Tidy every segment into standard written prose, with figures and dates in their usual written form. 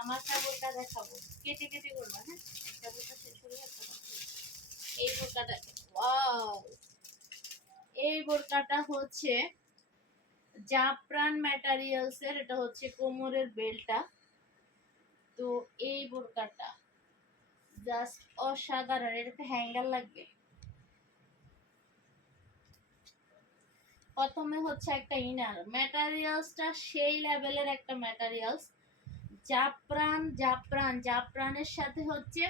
আমারটা বোরকা দেখাবো, কেটে কেটে করবা। হ্যাঁ, একটা বোরকা শেষ হলে একটা বাকি। এই বোরকাটা ওয়াও, এই বোরকাটা হচ্ছে জাফরান ম্যাটেরিয়ালস এর, এটা হচ্ছে কোমরের বেল্টটা। তো এই বোরকাটা জাস্ট অসাধারণ, এর একটা হ্যাঙ্গার লাগবে। প্রথমে হচ্ছে একটা ইনার, ম্যাটেরিয়ালসটা সেই লেভেলের একটা ম্যাটেরিয়ালস। জাফরান জাফরান জাফরানের সাথে হচ্ছে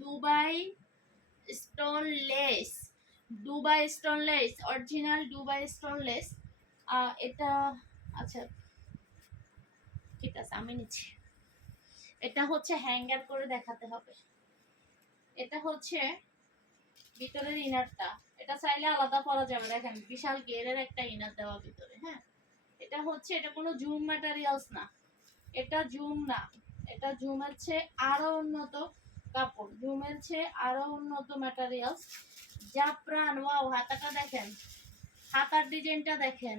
Dubai stone less, Dubai stone less, original Dubai stone less. এটা আচ্ছা ঠিক আছে আমি নিচ্ছি। এটা হচ্ছে হ্যাঙ্গার করে দেখাতে হবে। এটা হচ্ছে ভিতরের ইনারটা, এটা চাইলে আলাদা করা যাবে। দেখেন বিশাল গেরের একটা ইনার দেওয়া ভিতরে। হ্যাঁ, এটা হচ্ছে, এটা কোনো জুম ম্যাটেরিয়ালস না, এটা জুম না, এটা জুমের চেয়ে আরো উন্নত কাপড়, জুমের চেয়ে আরো উন্নত ম্যাটেরিয়ালস। জাফরান, ওয়াও, হাতাটা দেখেন, হাতার ডিজাইনটা দেখেন,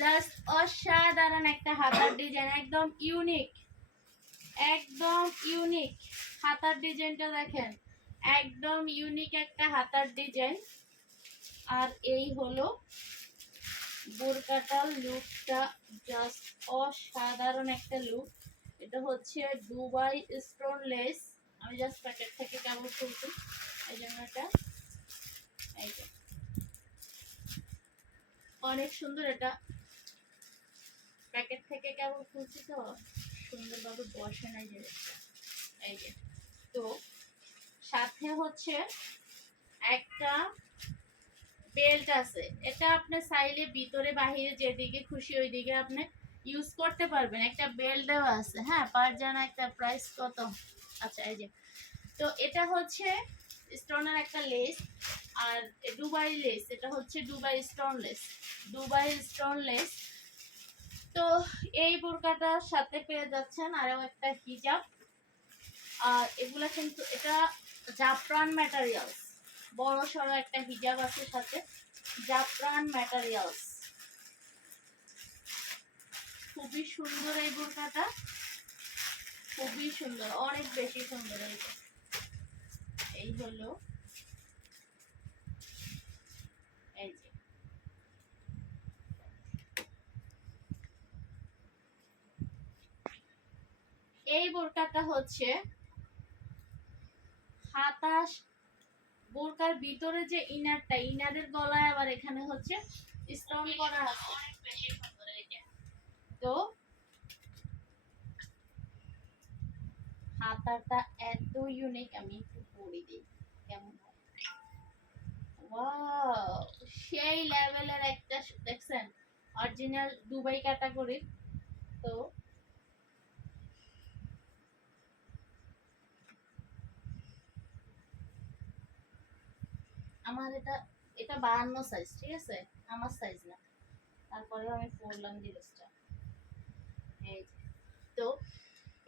জাস্ট অসাধারণ একটা হাতার ডিজাইন, একদম ইউনিক, একদম ইউনিক। হাতার ডিজাইনটা দেখেন, একদম ইউনিক একটা হাতার ডিজাইন। আর এই হলো বোরকাটার লুকটা, জাস্ট অসাধারণ একটা লুক। এটা হচ্ছে দুবাই স্টোন লেস। আমি জাস্ট প্যাকেট থেকে কেমন খুলছি, এই জন্য এটা এই যে অনেক সুন্দর। এটা প্যাকেট থেকে কেমন খুলছি তো সুন্দরভাবে বসে নাই জিনিসটা। এই যে, তো সাথে হচ্ছে একটা বেল্ট আছে। এটা আপনি চাইলে ভিতরে বাহিরে যেদিকে খুশি ওইদিকে আপনি ইউজ করতে পারবেন। একটা বেল্ট দেওয়া আছে। হ্যাঁ, পার জানা একটা প্রাইস কত, আচ্ছা এই যে, তো এটা হচ্ছে স্টোনের একটা লেস, আর দুবাই লেস, এটা হচ্ছে Dubai stone less, Dubai stone less. তো এই বোরকাটার সাথে পেয়ে যাচ্ছেন আরো একটা হিজাব। আর এগুলা কিন্তু এটা জাফরান ম্যাটেরিয়ালস, বড় সড়ো একটা হিজাব আছে সাথে, জাফরান ম্যাটেরিয়ালস। খুবই সুন্দর এই বোরকাটা, খুবই সুন্দর, অনেক বেশি সুন্দর। এই হলো, এই যে এই বোরকাটা হচ্ছে হাতাশ, বোরকার ভিতরে যে ইনারটা, ইনারের গলায় আবার এখানে হচ্ছে স্টোন করা আছে। তো হাতাটা এত ইউনিক, আমি একটু পরে দিই কেমন হয়। ওয়াও, সেই লেভেলের একটা, দেখছেন অরিজিনাল দুবাই ক্যাটাগরির। তো আমার এটা, এটা 52 সাইজ, ঠিক আছে, আমার সাইজ না, তারপরেও আমি পরলাম জিনিসটা। এই যে, তো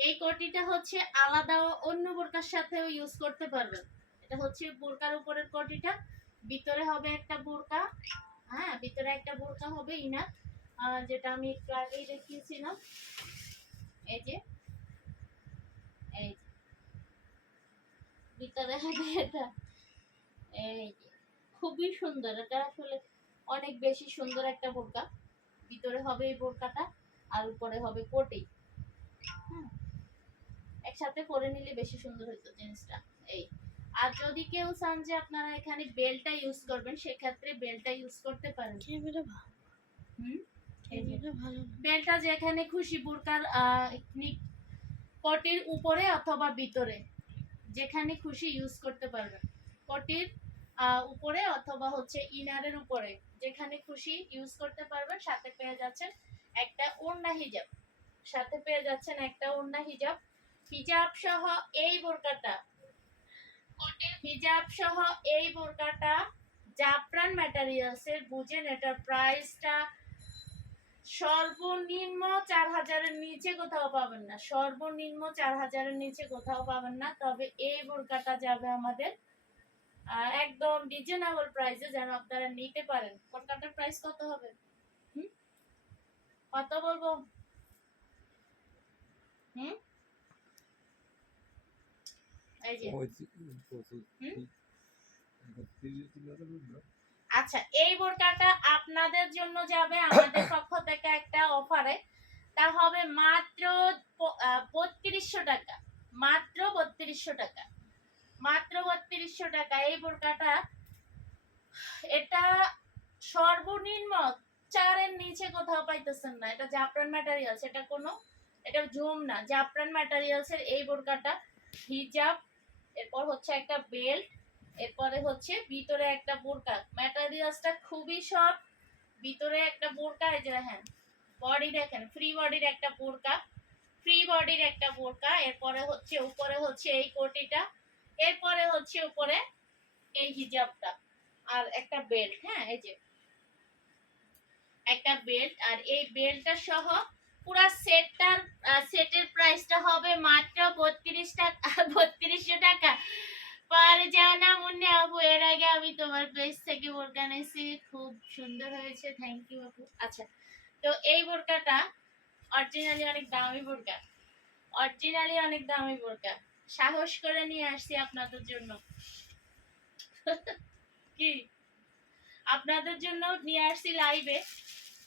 এই কোটিটা হচ্ছে আলাদা অন্য বোরকার সাথেও ইউজ করতে পারবেন। এটা হচ্ছে বোরকার উপরের কোটিটা, ভিতরে হবে একটা বোরকা। হ্যাঁ, ভিতরে একটা বোরকা হবে ইনার, যেটা আমি একটু আগেই দেখিয়েছিলাম। এই যে, এই যে ভিতরে হবে এটা, এই যে খুবই সুন্দর। এটা আসলে অনেক বেশি সুন্দর একটা বোরকা। ভিতরে হবে এই বোরকাটা, আর উপরে হবে কোটি। একসাথে পরে নিলে বেশি সুন্দর হতো জিনিসটা। এই, আর যদি কেউ চান যে আপনারা এখানে বেলটা ইউজ করবেন, সেক্ষেত্রে বেলটা ইউজ করতে পারেন। বেলটা যেখানে খুশি বোরকার কোটির উপরে অথবা ভিতরে যেখানে খুশি ইউজ করতে পারবেন। কোটির উপরে অথবা হচ্ছে ইনারের উপরে যেখানে খুশি ইউজ করতে পারবেন। সাথে পেয়ে যাচ্ছেন একটা ওড়না হিজাব, সাথে পেয়ে যাচ্ছেন একটা ওড়না হিজাব। হিজাব সহ এই বোরকাটা, হিজাব সহ এই বোরকাটা জাফরান ম্যাটেরিয়ালস এর। বুঝেন এটার প্রাইসটা সর্বনিম্ন 4000-এর নিচে কোথাও পাবেন না, সর্বনিম্ন 4000-এর নিচে কোথাও পাবেন না। তবে এই বোরকাটা যাবে আমাদের একদম রিজনেবল প্রাইসে, যেন আপনারা নিতে পারেন। বোরকাটার প্রাইস কত হবে, কত বলবো? এই যে হুম? আচ্ছা, এই বোরকাটা আপনাদের জন্য যাবে আমাদের পক্ষ থেকে একটা অফারে। তা হবে মাত্র 3200 টাকা, মাত্র 3200 টাকা, মাত্র 3200 টাকা এই বোরকাটা। এটা সর্বনিম্ন 4 এর নিচে কোথাও পাইতেছেন না। এটা জাফরান ম্যাটেরিয়ালস, এটা কোনো, এটা জুম না, জাফরান ম্যাটেরিয়ালস এর এই বোরকাটা। হিজাব, এরপর হচ্ছে একটা বেল্ট, এরপরে হচ্ছে ভিতরে একটা বোরকা। ম্যাটেরিয়ালসটা খুবই সফট, ভিতরে একটা বোরকা। এই যে দেখেন বডি, দেখেন ফ্রি বডির একটা বোরকা, ফ্রি বডির একটা বোরকা। এরপরে হচ্ছে উপরে হচ্ছে এই কোটিটা, এরপরে হচ্ছে উপরে এই হিজাবটা, আর একটা বেল্ট। হ্যাঁ, এই যে একটা বেল্ট, আর এই বেল্টটা সহ পুরো সেটের প্রাইসটা হবে মাত্র 32 টাকা, 3200 টাকা। পারে জানা মুন্নে আপু, এর আগে আমি তোমার পেজ থেকে বোরকা নিয়েছি, খুব সুন্দর হয়েছে, থ্যাংক ইউ আপু। আচ্ছা, তো এই বোরকাটা অরিজিনালি অনেক দামি বোরকা, অরিজিনালি অনেক দামি বোরকা, সাহস করে নিয়ে আসছি আপনাদের জন্য। কি, আপনাদের জন্য নিয়ে আসছি লাইভে।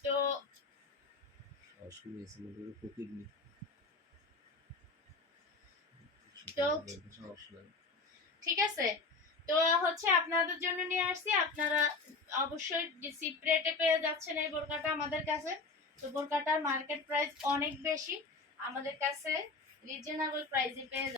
তো তো ঠিক আছে, তো হচ্ছে আপনাদের জন্য নিয়ে আসছি। আপনারা অবশ্যই চিপ রেটে পেয়ে যাচ্ছেন এই বোরকাটা আমাদের কাছে। তো বোরকাটার মার্কেট প্রাইস অনেক বেশি, আমাদের কাছে রিজনেবল প্রাইসে পেয়ে